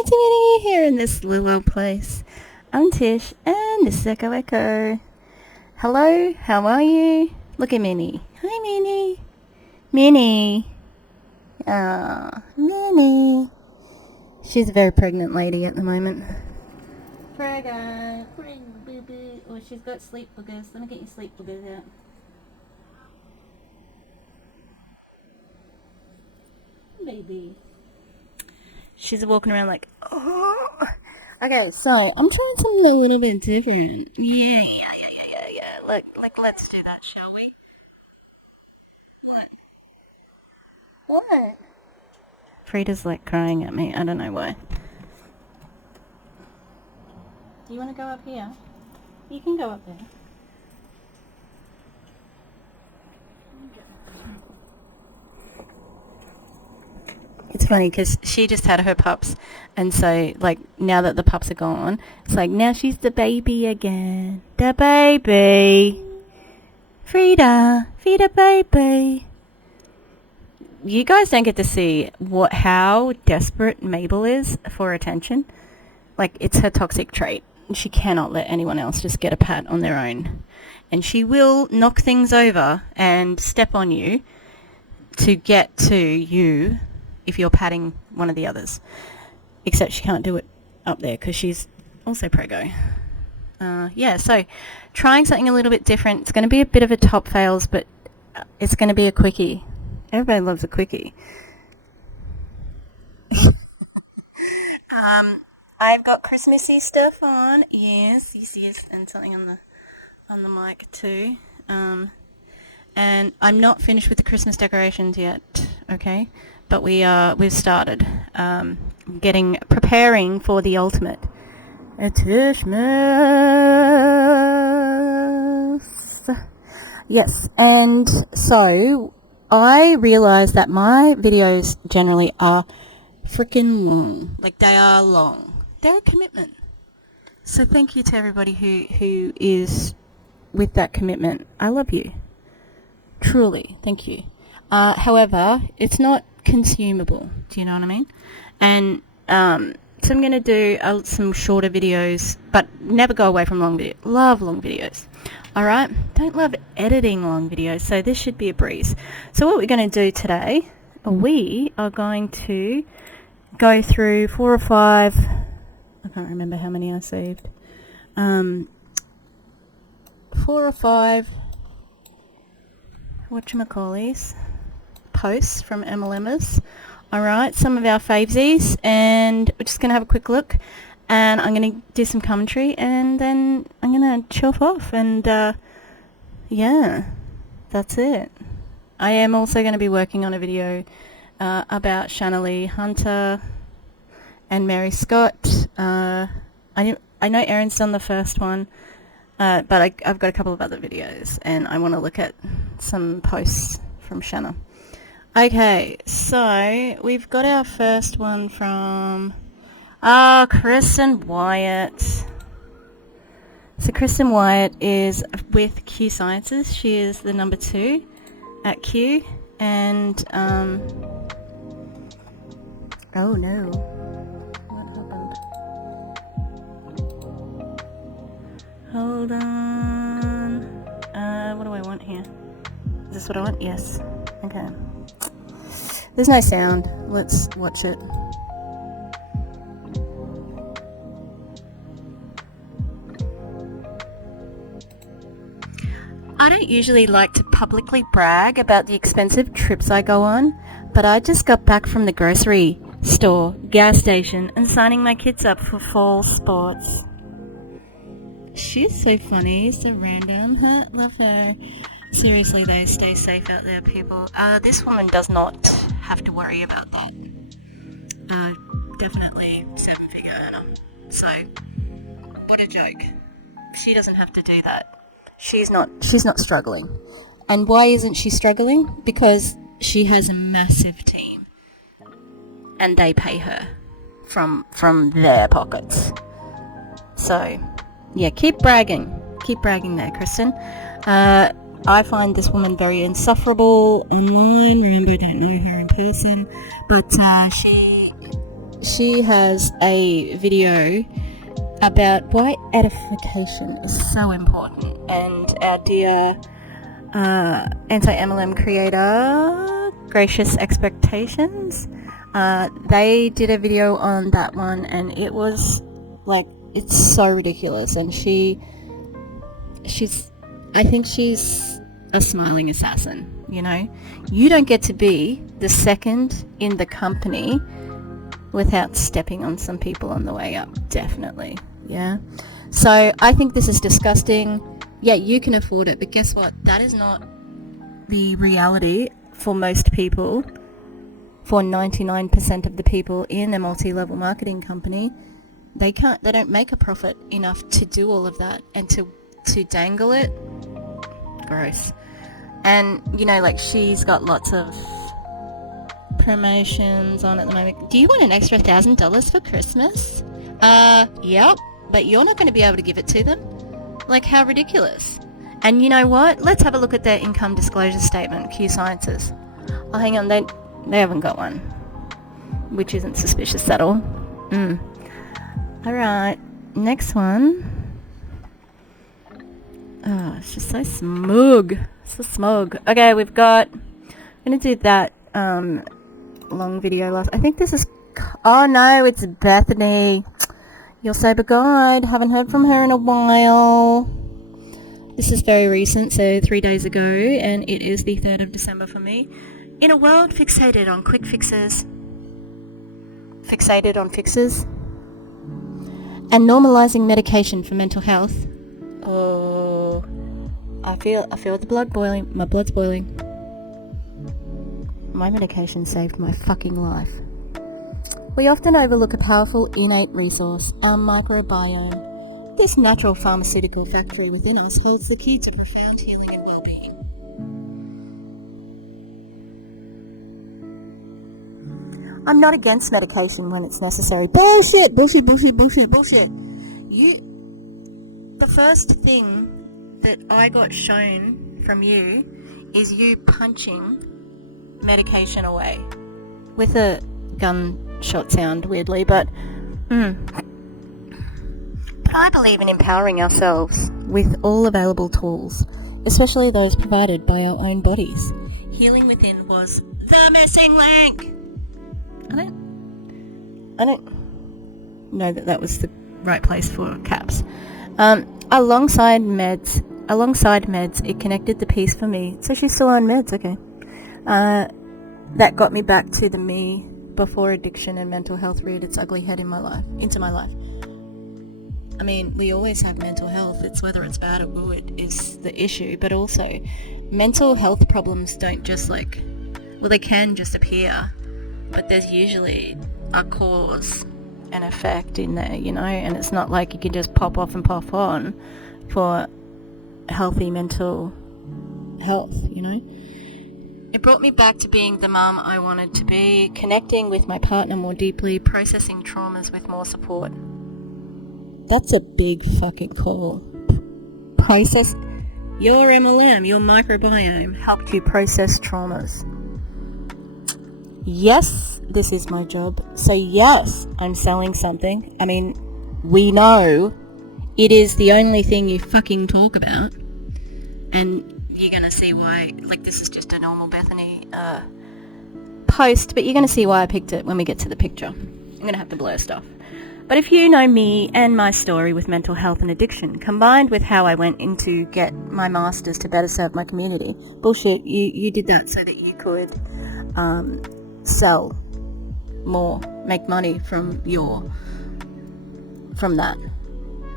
nice meeting you here in this little old place. I'm Tish, and this is Echo Echo. Hello, how are you? Look at Minnie. Hi, Minnie. Minnie. Ah, Minnie. She's a very pregnant lady at the moment. Pregnant. Boo boo. Oh, she's got sleep boogers. Let me get your sleep boogers out. Baby. She's walking around like, oh. Okay, so I'm trying something a little bit different. Yeah. Look, let's do that, shall we? What? Frida's like crying at me. I don't know why. Do you want to go up here? You can go up there. It's funny because she just had her pups, and so like now that the pups are gone, it's like now she's the baby again. The baby. Frida baby. You guys don't get to see how desperate Mabel is for attention. Like, it's her toxic trait. She cannot let anyone else just get a pat on their own. And she will knock things over and step on you to get to you if you're patting one of the others. Except she can't do it up there because she's also prego. So trying something a little bit different. It's going to be a bit of a top fails, but it's going to be a quickie. Everybody loves a quickie. I've got Christmassy stuff on. Yes, you see it, and something on the mic too. And I'm not finished with the Christmas decorations yet. Okay, but we've started preparing for the ultimate Tishmas. Yes, and so I realized that my videos generally are freaking long. Like, they are long. They're a commitment. So thank you to everybody who is with that commitment. I love you. Truly, thank you. However, it's not consumable. Do you know what I mean? And so I'm going to do some shorter videos, but never go away from long videos. Love long videos. Alright? Don't love editing long videos, so this should be a breeze. So what we're going to do today, we are going to go through 4 or 5, I can't remember how many I saved, 4 or 5, whatchamacallies, posts from MLMers. Alright, some of our favesies, and we're just going to have a quick look, and I'm going to do some commentary, and then I'm going to chuff off, and yeah, that's it. I am also going to be working on a video about Shanna Hunter and Mary Scott. I know Erin's done the first one, but I've got a couple of other videos, and I want to look at some posts from Shanna. Okay, so we've got our first one from Kristen Wyatt. So Kristen Wyatt is with Q Sciences. She is the number 2 at Q, and oh no, what happened? Hold on. What do I want here? Is this what I want? Yes. Okay. There's no sound. Let's watch it. I don't usually like to publicly brag about the expensive trips I go on, but I just got back from the grocery store, gas station, and signing my kids up for fall sports. She's so funny, so random, huh? Love her. Seriously though, stay safe out there, people. This woman does not have to worry about that. Definitely 7-figure earner. So, what a joke. She doesn't have to do that. She's not struggling. And why isn't she struggling? Because she has a massive team. And they pay her from their pockets. So, yeah, keep bragging. Keep bragging there, Kristen. I find this woman very insufferable online. Remember, I don't know her in person. But she she has a video about why edification is so important, and our dear anti-MLM creator, Gracious Expectations, they did a video on that one, and it was like, it's so ridiculous, and I think she's a smiling assassin, you know? You don't get to be the second in the company without stepping on some people on the way up, definitely, yeah? So I think this is disgusting. Yeah, you can afford it, but guess what? That is not the reality for most people. For 99% of the people in a multi-level marketing company, they don't make a profit enough to do all of that, and to dangle it, gross. And you know, like, she's got lots of promotions on at the moment. Do you want an extra $1,000 for Christmas? Yep, but you're not going to be able to give it to them. Like, how ridiculous. And you know what? Let's have a look at their income disclosure statement, Q Sciences. Oh, hang on, they haven't got one, which isn't suspicious at all. Alright, next one. Oh, it's just so smug. So smug. Okay, we've got... I'm going to do that long video last... I think this is... Oh no, it's Bethany. Your sober guide. Haven't heard from her in a while. This is very recent, so 3 days ago, and it is the 3rd of December for me. In a world fixated on quick fixes, and normalizing medication for mental health. Oh, I feel the blood boiling. My blood's boiling. My medication saved my fucking life. We often overlook a powerful innate resource, our microbiome. This natural pharmaceutical factory within us holds the key to profound healing and well-being. I'm not against medication when it's necessary. Bullshit! The first thing that I got shown from you is you punching medication away. With a gunshot sound, weirdly, but I believe in empowering ourselves with all available tools, especially those provided by our own bodies. Healing within was the missing link. I don't know that was the right place for caps. Alongside meds, it connected the piece for me. So she's still on meds, okay. That got me back to the me before addiction and mental health reared its ugly head into my life. I mean, we always have mental health. It's whether it's bad or good is the issue. But also, mental health problems don't just they can just appear, but there's usually a cause and effect in there, you know, and it's not like you can just pop off and pop on for healthy mental health, you know. It brought me back to being the mum I wanted to be, connecting with my partner more deeply, processing traumas with more support. That's a big fucking call. Process your MLM, your microbiome helped you process traumas. Yes, this is my job. So yes, I'm selling something. I mean, we know it is the only thing you fucking talk about. And you're going to see why, this is just a normal Bethany post, but you're going to see why I picked it when we get to the picture. I'm going to have to blur stuff. But if you know me and my story with mental health and addiction, combined with how I went in to get my master's to better serve my community, bullshit, you did that so that you could sell more, make money from that,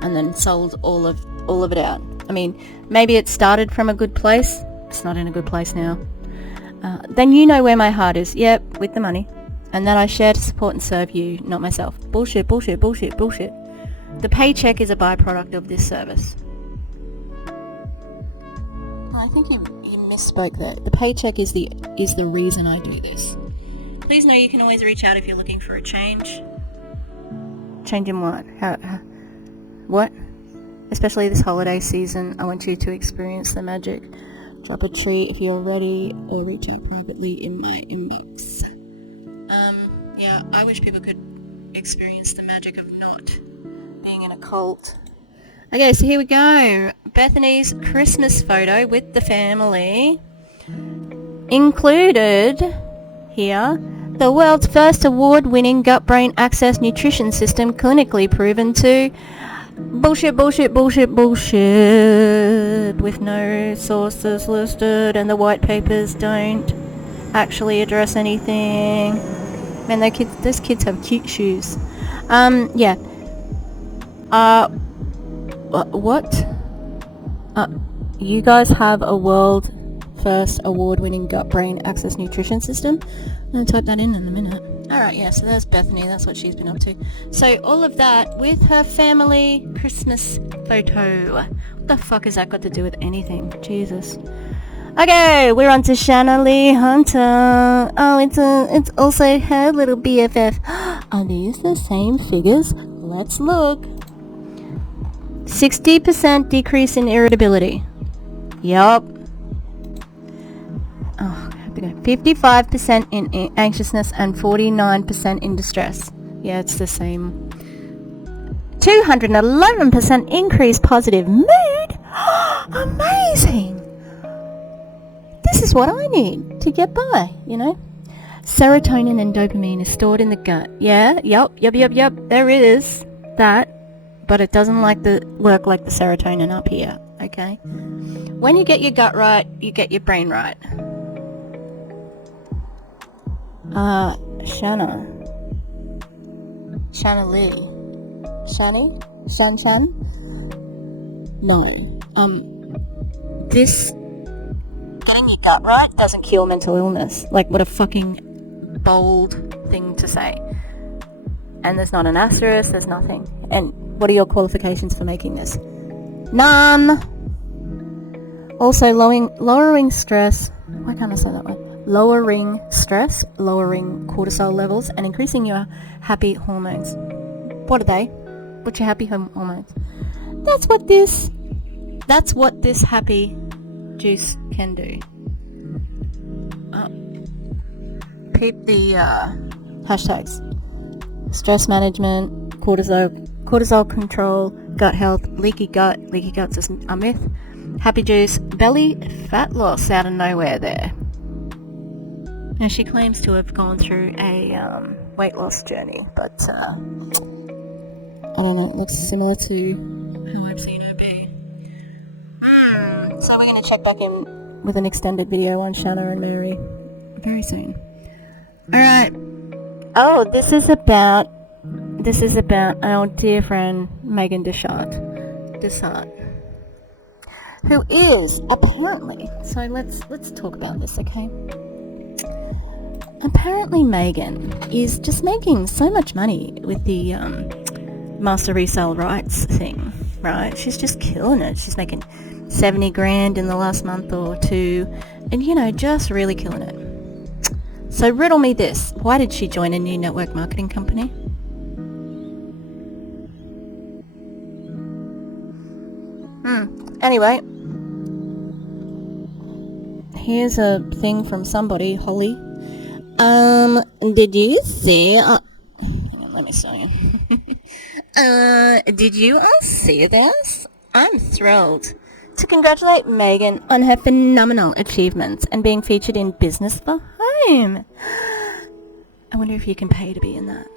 and then sold all of it out. I mean, maybe it started from a good place. It's not in a good place now. Then you know where my heart is. Yep, with the money. And that I share to support and serve you, not myself. Bullshit. The paycheck is a byproduct of this service. I think you misspoke there. The paycheck is the reason I do this. Please know you can always reach out if you're looking for a change. Change in what? What? Especially this holiday season, I want you to experience the magic. Drop a treat if you're ready, or reach out privately in my inbox. Yeah, I wish people could experience the magic of not being in a cult. Okay, so here we go. Bethany's Christmas photo with the family. Included here, the world's first award-winning gut-brain access nutrition system, clinically proven to bullshit with no sources listed, and the white papers don't actually address anything. Man, those kids have cute shoes. Yeah. What? You guys have a world first award-winning gut-brain access nutrition system? I'm going to type that in a minute. Alright, yeah, so there's Bethany. That's what she's been up to. So all of that with her family Christmas photo. What the fuck has that got to do with anything? Jesus. Okay, we're on to Shanna Lee Hunter. Oh, it's also her little BFF. Are these the same figures? Let's look. 60% decrease in irritability. Yup. Oh, I have to go. 55% in anxiousness and 49% in distress. Yeah, it's the same. 211% increased positive mood. Amazing. This is what I need to get by, you know. Serotonin and dopamine is stored in the gut. Yeah, yep. There is that, but it doesn't work like the serotonin up here, okay? When you get your gut right, you get your brain right. Shanna Lee. Shan? No. This getting your gut right doesn't cure mental illness. Like, what a fucking bold thing to say. And there's not an asterisk, there's nothing. And what are your qualifications for making this? None. Also, lowering stress. Why can't I say that one? Lowering stress, lowering cortisol levels, and increasing your happy hormones. What are they? What's your happy hormones? That's what this happy juice can do. Peep the hashtags. Stress management, cortisol control, gut health, leaky gut's a myth. Happy juice, belly fat loss out of nowhere there. Now she claims to have gone through a weight loss journey, but I don't know, it looks similar to how I've seen her be. So we're going to check back in with an extended video on Shanna and Mary very soon. Alright. Oh, this is about our dear friend Megan Deshart, who is apparently, so let's talk about this, okay? Apparently Megan is just making so much money with the master resale rights thing, right? She's just killing it. She's making 70 grand in the last month or two, and just really killing it. So riddle me this, why did she join a new network marketing company? Anyway, here's a thing from somebody, Holly. Did you see? Hang on, let me see. Did you all see this? I'm thrilled to congratulate Megan on her phenomenal achievements and being featured in Business for Home. I wonder if you can pay to be in that.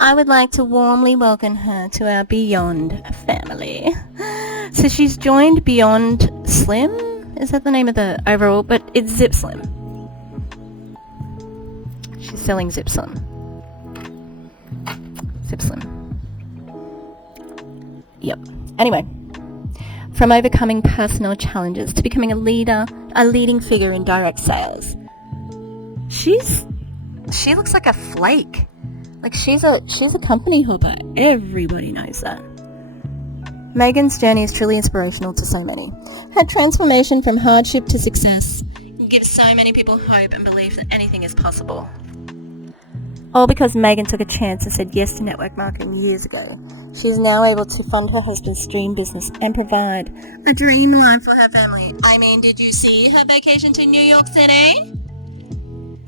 I would like to warmly welcome her to our Beyond family. So she's joined Beyond Slim? Is that the name of the overall? But it's Zip Slim. She's selling Zip Slim. Yep. Anyway. From overcoming personal challenges to becoming a leading figure in direct sales. She looks like a flake. Like she's a company hopper. Everybody knows that. Megan's journey is truly inspirational to so many. Her transformation from hardship to success gives so many people hope and belief that anything is possible. All because Megan took a chance and said yes to network marketing years ago. She is now able to fund her husband's dream business and provide a dream life for her family. I mean, did you see her vacation to New York City?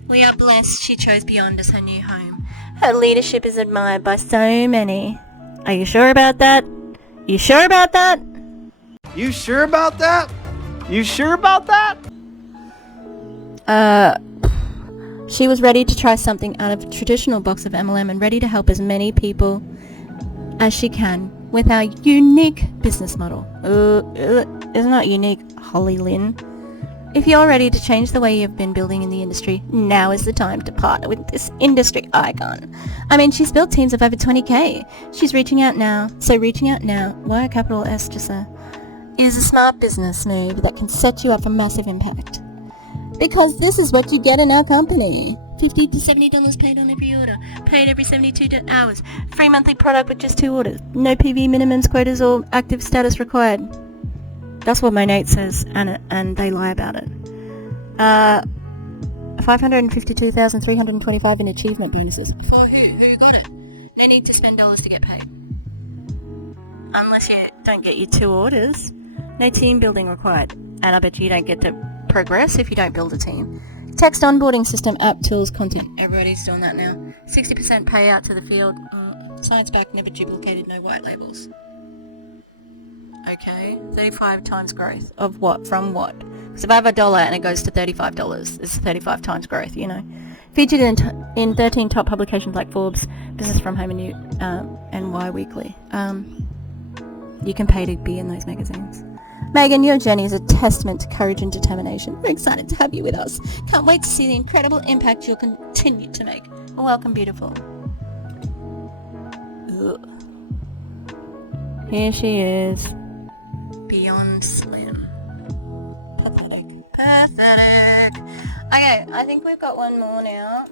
We are blessed she chose Beyond as her new home. Her leadership is admired by so many. Are you sure about that? You sure about that? You sure about that? You sure about that? She was ready to try something out of a traditional box of MLM and ready to help as many people as she can with our unique business model. It's not unique, Holly Lynn. If you're ready to change the way you've been building in the industry, now is the time to partner with this industry icon. I mean, she's built teams of over 20k. She's reaching out now. So reaching out now, why a capital S just is a smart business move that can set you up for massive impact. Because this is what you get in our company. $50 to $70 paid on every order. Paid every 72 hours. Free monthly product with just 2 orders. No PV minimums, quotas, or active status required. That's what my note says, and they lie about it. 552,325 in achievement bonuses. For who got it? They need to spend dollars to get paid. Unless you don't get your 2 orders. No team building required. And I bet you don't get to progress if you don't build a team. Text onboarding system, app, tools, content. Everybody's doing that now. 60% payout to the field. Science back, never duplicated, no white labels. Okay, 35 times growth. Of what? From what? Because if I have $1 and it goes to $35, it's 35 times growth, you know. Featured in 13 top publications like Forbes, Business from Home and Y Weekly. You can pay to be in those magazines. Megan, your journey is a testament to courage and determination. We're excited to have you with us. Can't wait to see the incredible impact you'll continue to make. Welcome, beautiful. Ugh. Here she is. Beyond slim. Pathetic. Okay, I think we've got one more now.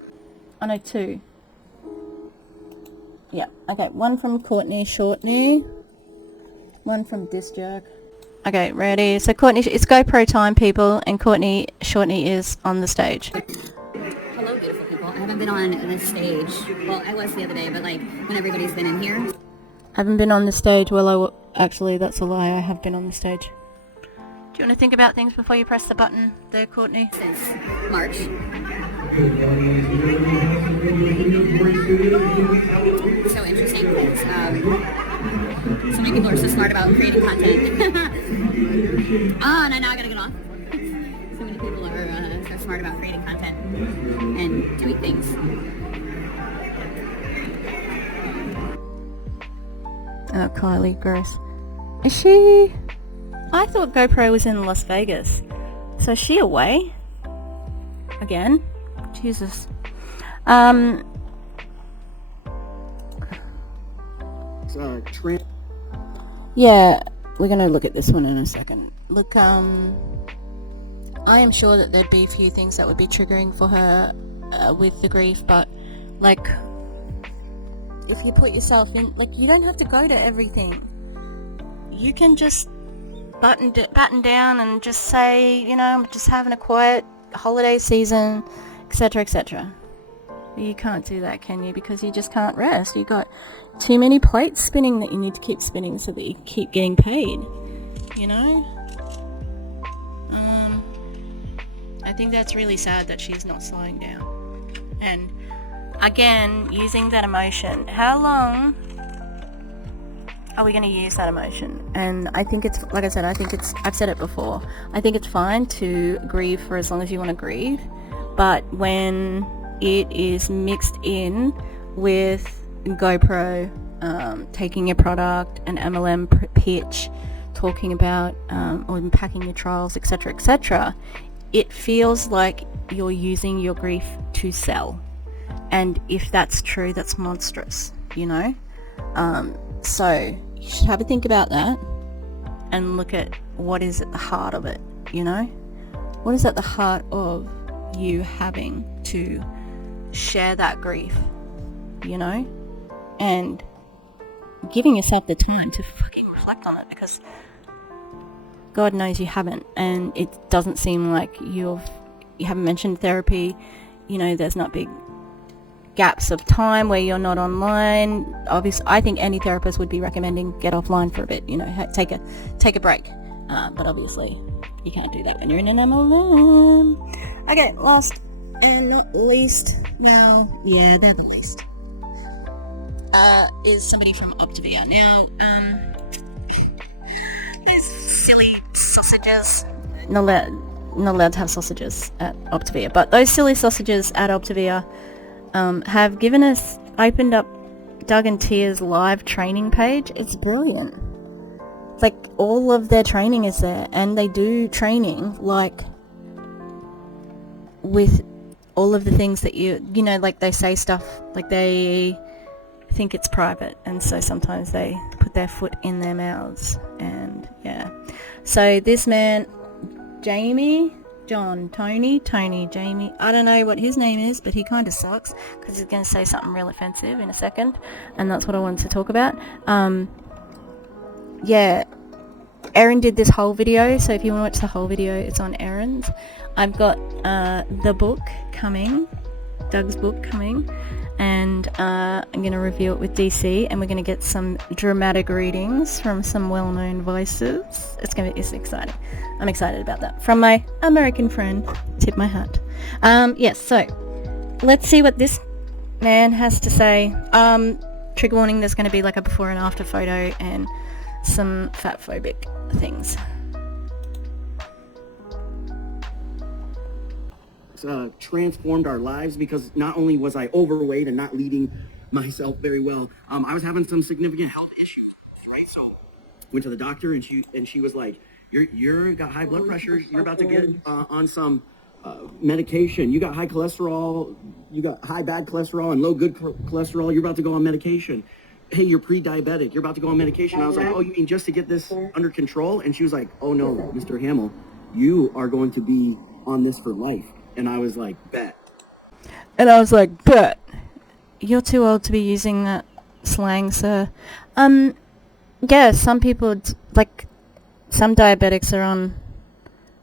Oh no, 2. Yeah, okay, one from Courtney Shorty. One from Disc Jerk. Okay, ready? So Courtney, it's GoPro time, people, and Courtney Shorty is on the stage. Hello, beautiful people. I haven't been on this stage. Well, I was the other day, but like when everybody's been in here. Haven't been on the stage. Well, actually, that's a lie. I have been on the stage. Do you want to think about things before you press the button there, Courtney? Since March. So interesting because so many people are so smart about creating content. Oh, no, now I gotta get off. So many people are so smart about creating content and doing things. Oh, Kylie, gross. Is she... I thought GoPro was in Las Vegas. So is she away? Again? Jesus. Yeah, we're going to look at this one in a second. Look, I am sure that there'd be a few things that would be triggering for her with the grief, but, like, if you put yourself in, like, you don't have to go to everything. You can just batten down and just say, you know, I'm just having a quiet holiday season, etc., etc. You can't do that, can you? Because you just can't rest. You've got too many plates spinning that you need to keep spinning so that you keep getting paid, you know? I think that's really sad that she's not slowing down. And again, using that emotion. How long are we going to use that emotion? And I think it's, like I said, I've said it before, I think it's fine to grieve for as long as you want to grieve, but when it is mixed in with GoPro, taking your product, an MLM pitch, talking about or unpacking your trials, etc., etc., it feels like you're using your grief to sell. And if that's true, that's monstrous, you know? So you should have a think about that and look at what is at the heart of it, you know? What is at the heart of you having to share that grief, you know? And giving yourself the time to fucking reflect on it, because God knows you haven't, and it doesn't seem like you haven't mentioned therapy, you know, there's not big gaps of time where you're not online. Obviously, I think any therapist would be recommending get offline for a bit, you know, take a break. But obviously, you can't do that when you're in an MLM. Okay, last and not least, well, yeah, they're the least. is somebody from Optavia. Now, these silly sausages. Not allowed to have sausages at Optavia, but those silly sausages at Optavia have opened up Doug and Tia's live training page. It's brilliant. It's like all of their training is there, and they do training like with all of the things that you know, like they say stuff, like they think it's private, and so sometimes they put their foot in their mouths, and yeah. So this man, Jamie, Tony, Jamie, I don't know what his name is, but he kind of sucks, because he's going to say something real offensive in a second, and that's what I wanted to talk about. Yeah, Erin did this whole video, so if you want to watch the whole video, it's on Erin's. I've got the book coming, Doug's book coming, and I'm going to review it with DC, and we're going to get some dramatic readings from some well-known voices. It's exciting. I'm excited about that. From my American friend, tip my hat. Yes, so let's see what this man has to say. Trigger warning, there's going to be like a before and after photo and some fat-phobic things. Transformed our lives, because not only was I overweight and not leading myself very well, I was having some significant health issues, right? So went to the doctor, and she was like, you're got high blood pressure, you're about to get on some medication, you got high cholesterol, you got high bad cholesterol and low good cholesterol, you're about to go on medication. Hey, you're pre-diabetic, you're about to go on medication. I was like, oh, you mean just to get this under control? And she was like, oh no, Mr. Hamill, you are going to be on this for life. And I was like, bet. And I was like, bet. You're too old to be using that slang, sir. Yeah, some people, like, some diabetics are on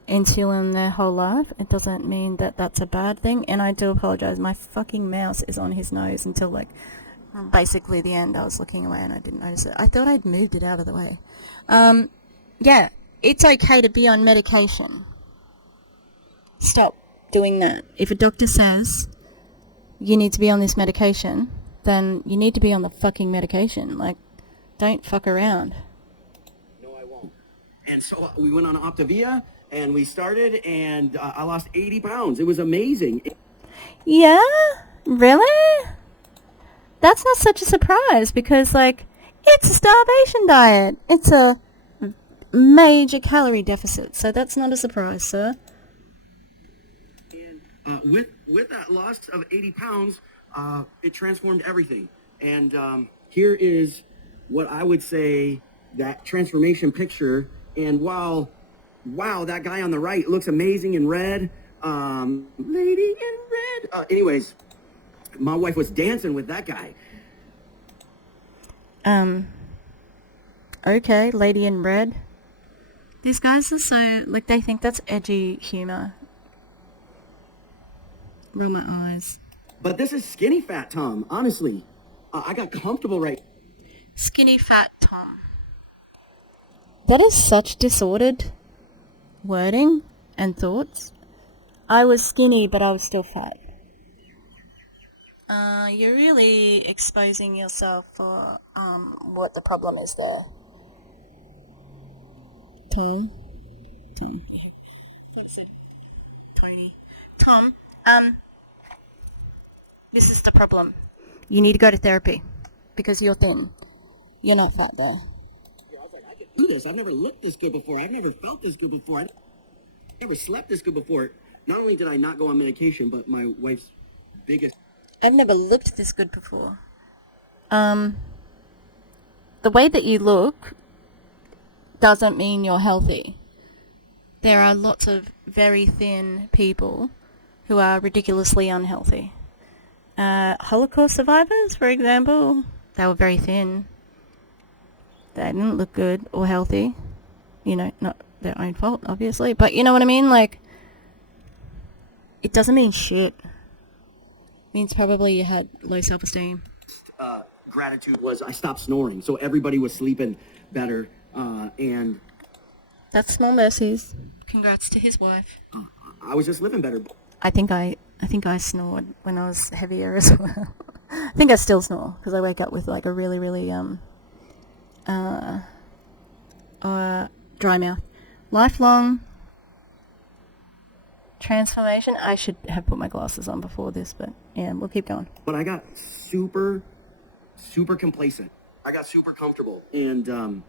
insulin their whole life. It doesn't mean that that's a bad thing. And I do apologize. My fucking mouse is on his nose until, like, basically the end. I was looking away and I didn't notice it. I thought I'd moved it out of the way. Yeah, it's okay to be on medication. Stop doing that. If a doctor says you need to be on this medication, then you need to be on the fucking medication. Like, don't fuck around. No, I won't. And so we went on Optavia, and we started, and I lost 80 pounds. It was amazing. Yeah? Really? That's not such a surprise, because, like, it's a starvation diet. It's a major calorie deficit, so that's not a surprise, sir. With that loss of 80 pounds, it transformed everything. And here is what I would say that transformation picture. And wow, that guy on the right looks amazing in red. Lady in red. Anyways, my wife was dancing with that guy. Okay, lady in red. These guys are so, like, they think that's edgy humor. Roll my eyes. But this is skinny fat Tom, honestly. I got comfortable right. Skinny fat Tom. That is such disordered wording and thoughts. I was skinny, but I was still fat. You're really exposing yourself for what the problem is there. Tom. Like I said, Tony. Tom. This is the problem. You need to go to therapy because you're thin. You're not fat there. I was like, I can do this. I've never looked this good before. I've never felt this good before. I've never slept this good before. Not only did I not go on medication, but my wife's biggest... I've never looked this good before. The way that you look doesn't mean you're healthy. There are lots of very thin people who are ridiculously unhealthy. Holocaust survivors, for example, they were very thin. They didn't look good or healthy. You know, not their own fault, obviously, but you know what I mean? Like, it doesn't mean shit. It means probably you had low self-esteem. Gratitude was I stopped snoring, so everybody was sleeping better, and... That's small mercies. Congrats to his wife. I was just living better. I think I snored when I was heavier as well. I think I still snore because I wake up with like a really, really dry mouth. Lifelong transformation. I should have put my glasses on before this, but yeah, we'll keep going. But I got super complacent. I got super comfortable. And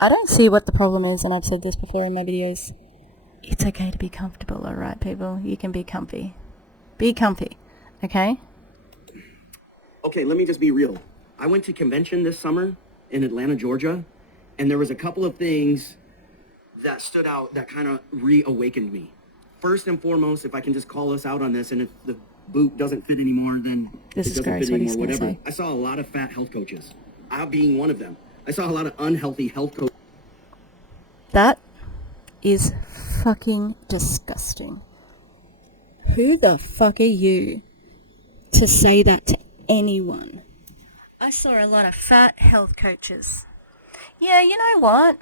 I don't see what the problem is, and I've said this before in my videos. It's okay to be comfortable, alright, people? You can be comfy. Be comfy, okay? okay, let me just be real. I went to convention this summer in Atlanta, Georgia, and there was a couple of things that stood out that kind of reawakened me. First and foremost, if I can just call us out on this, and if the boot doesn't fit anymore, then This it is doesn't gross, fit what he's anymore, gonna whatever. say. I saw a lot of fat health coaches, I being one of them. I saw a lot of unhealthy health coaches. That is fucking disgusting. Who the fuck are you to say that to anyone? I saw a lot of fat health coaches. Yeah, you know what?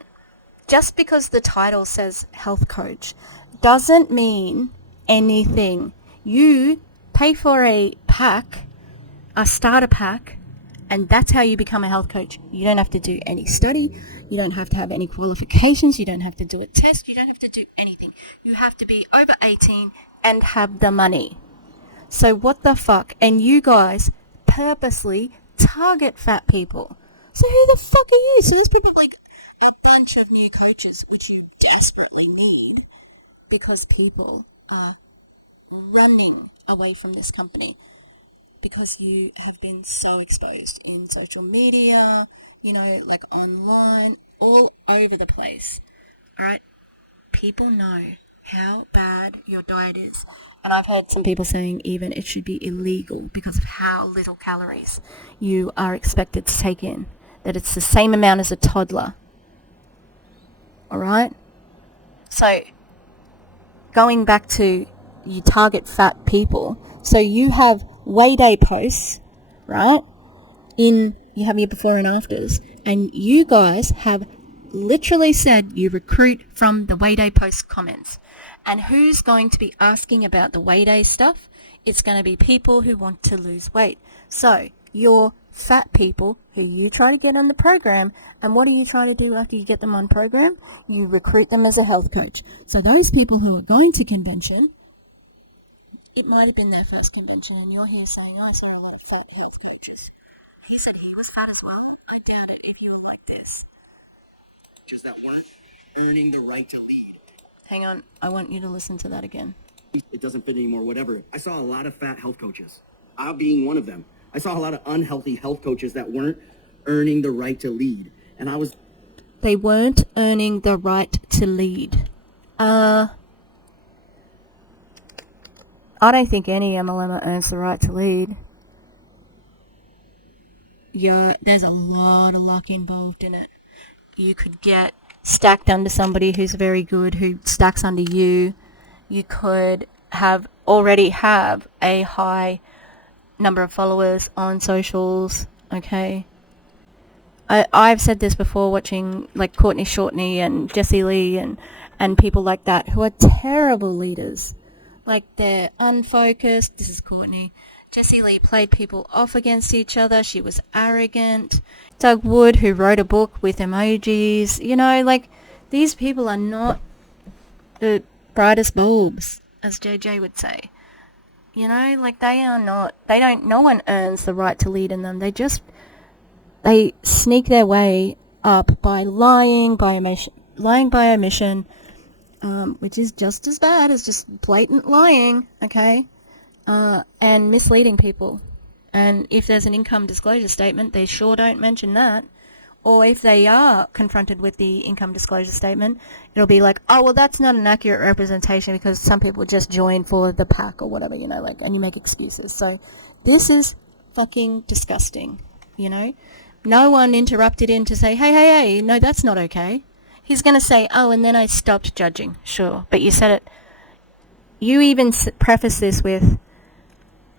Just because the title says health coach doesn't mean anything. You pay for a pack, a starter pack, and that's how you become a health coach. You don't have to do any study. You don't have to have any qualifications. You don't have to do a test. You don't have to do anything. You have to be over 18 and have the money. So what the fuck? And you guys purposely target fat people. So who the fuck are you? So there's people like a bunch of new coaches, which you desperately need because people are running away from this company because you have been so exposed in social media, you know, like online, all over the place. Alright? People know how bad your diet is. And I've heard some people saying even it should be illegal because of how little calories you are expected to take in. That it's the same amount as a toddler. Alright? So, going back to you target fat people, so you have weigh day posts, right? You have your before and afters, and you guys have literally said you recruit from the weigh day post comments. And who's going to be asking about the weigh day stuff? It's going to be people who want to lose weight. So, you're fat people who you try to get on the program, and what do you try to do after you get them on program? You recruit them as a health coach. So those people who are going to convention, it might have been their first convention, and you're here saying, I saw a lot of fat health coaches. He said he was fat as well. I doubt it if you were like this. Just that weren't earning the right to lead. Hang on, I want you to listen to that again. It doesn't fit anymore, whatever. I saw a lot of fat health coaches, I being one of them. I saw a lot of unhealthy health coaches that weren't earning the right to lead. And They weren't earning the right to lead. I don't think any MLMer earns the right to lead. Yeah, there's a lot of luck involved in it. You could get stacked under somebody who's very good, who stacks under you. You could already have a high number of followers on socials, okay? I've said this before, watching like Courtney Shortney and Jessie Lee and people like that who are terrible leaders. Like, they're unfocused. This is Courtney. Jessie Lee played people off against each other. She was arrogant. Doug Wood, who wrote a book with emojis. You know, like, these people are not the brightest bulbs, as JJ would say. You know, like, no one earns the right to lead in them. They sneak their way up by lying by omission, which is just as bad as just blatant lying, okay? And misleading people. And if there's an income disclosure statement, they sure don't mention that. Or if they are confronted with the income disclosure statement, it'll be like, oh, well, that's not an accurate representation because some people just join for the pack or whatever, you know, like, and you make excuses. So this is fucking disgusting, you know? No one interrupted him to say, hey, no, that's not okay. He's going to say, oh, and then I stopped judging. Sure, but you said it. You even preface this with,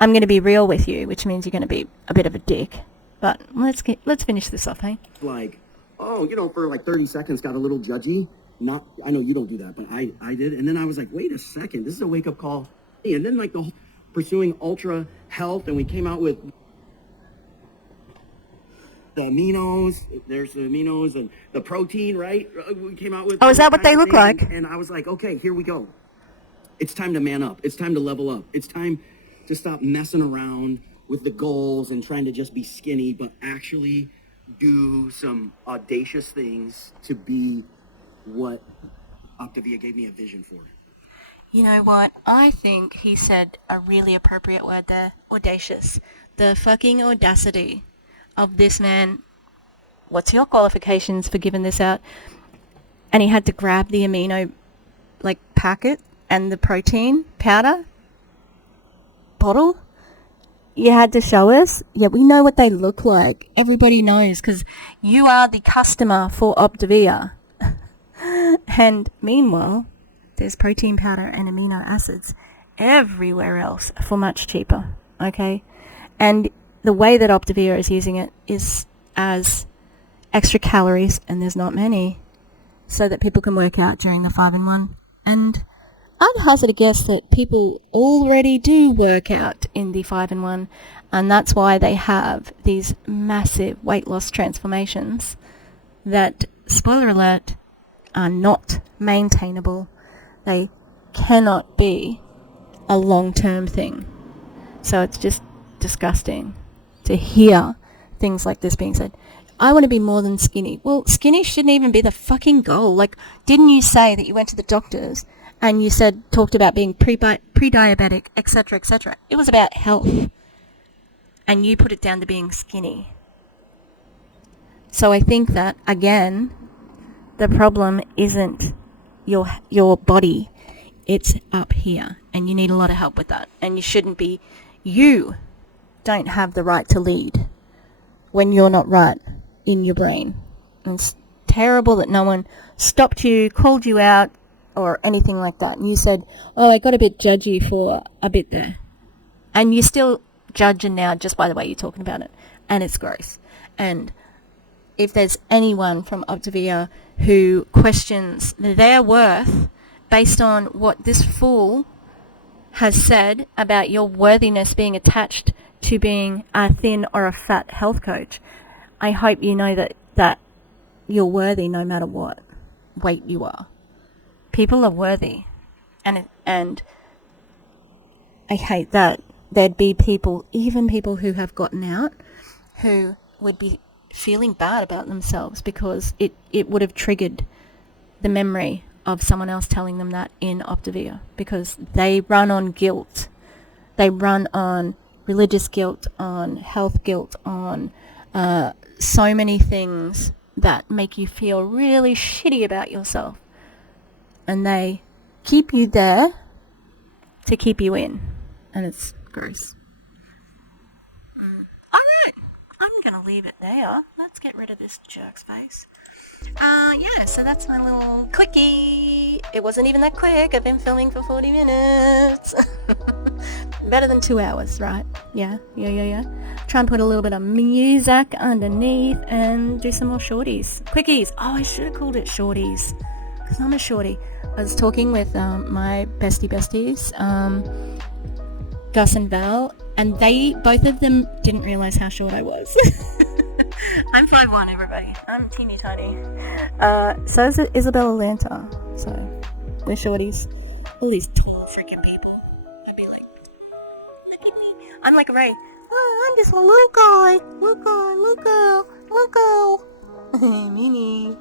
I'm going to be real with you, which means you're going to be a bit of a dick. But let's finish this off, hey? like, oh, you know, for like 30 seconds got a little judgy. I know you don't do that, but I did. And then I was like, wait a second, this is a wake-up call. And then like the pursuing ultra health, and we came out with the aminos. There's the aminos and the protein, right? We came out with. Oh, is that what they look things, like? And I was like, okay, here we go. It's time to man up. It's time to level up. It's time to stop messing around with the goals and trying to just be skinny, but actually do some audacious things to be what Octavia gave me a vision for. You know what? I think he said a really appropriate word there. Audacious. The fucking audacity of this man. What's your qualifications for giving this out? And he had to grab the amino, packet and the protein powder bottle. You had to show us. Yeah, we know what they look like. Everybody knows because you are the customer for Optavia. And meanwhile, there's protein powder and amino acids everywhere else for much cheaper, okay? And the way that Optavia is using it is as extra calories, and there's not many, so that people can work out during the 5-in-1. And I'd hazard a guess that people already do work out in the 5-in-1, and that's why they have these massive weight loss transformations that, spoiler alert, are not maintainable. They cannot be a long-term thing. So it's just disgusting to hear things like this being said. I want to be more than skinny. Well, skinny shouldn't even be the fucking goal. Didn't you say that you went to the doctors and you talked about being pre-diabetic, etc., etc.? It was about health. And you put it down to being skinny. So I think that, again, the problem isn't your body. It's up here. And you need a lot of help with that. And you don't have the right to lead when you're not right in your brain. And it's terrible that no one stopped you, called you out, or anything like that. And you said, oh, I got a bit judgy for a bit there. And you're still judging now just by the way you're talking about it. And it's gross. And if there's anyone from Optavia who questions their worth based on what this fool has said about your worthiness being attached to being a thin or a fat health coach, I hope you know that you're worthy no matter what weight you are. People are worthy. And I hate that there'd be people, even people who have gotten out, who would be feeling bad about themselves because it would have triggered the memory of someone else telling them that in Optavia, because they run on guilt. They run on religious guilt, on health guilt, on so many things that make you feel really shitty about yourself. And they keep you there to keep you in. And it's gross. Alright, I'm going to leave it there. Let's get rid of this jerk's face. Yeah, so that's my little quickie. It wasn't even that quick. I've been filming for 40 minutes. Better than 2 hours, right? Yeah. Try and put a little bit of music underneath and do some more shorties. Quickies. Oh, I should have called it shorties, because I'm a shorty. I was talking with my besties, Gus and Val, and both of them didn't realise how short I was. I'm 5'1", everybody. I'm teeny tiny. So is Isabella Lanta. So we're shorties. All these tall freaking people. I'd be like, look at me. I'm like Ray. Oh, I'm just a little guy. Little girl. Minnie.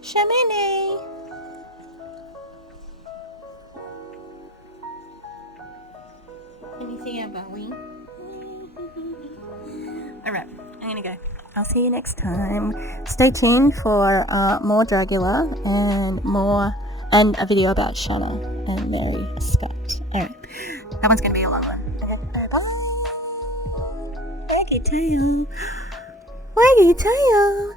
Shamini. Can you see our belly? Alright, I'm gonna go. I'll see you next time. Stay tuned for more Dragula and a video about Shanna and Mary Scott. Alright, that one's gonna be a long one. Bye. Waggy tail.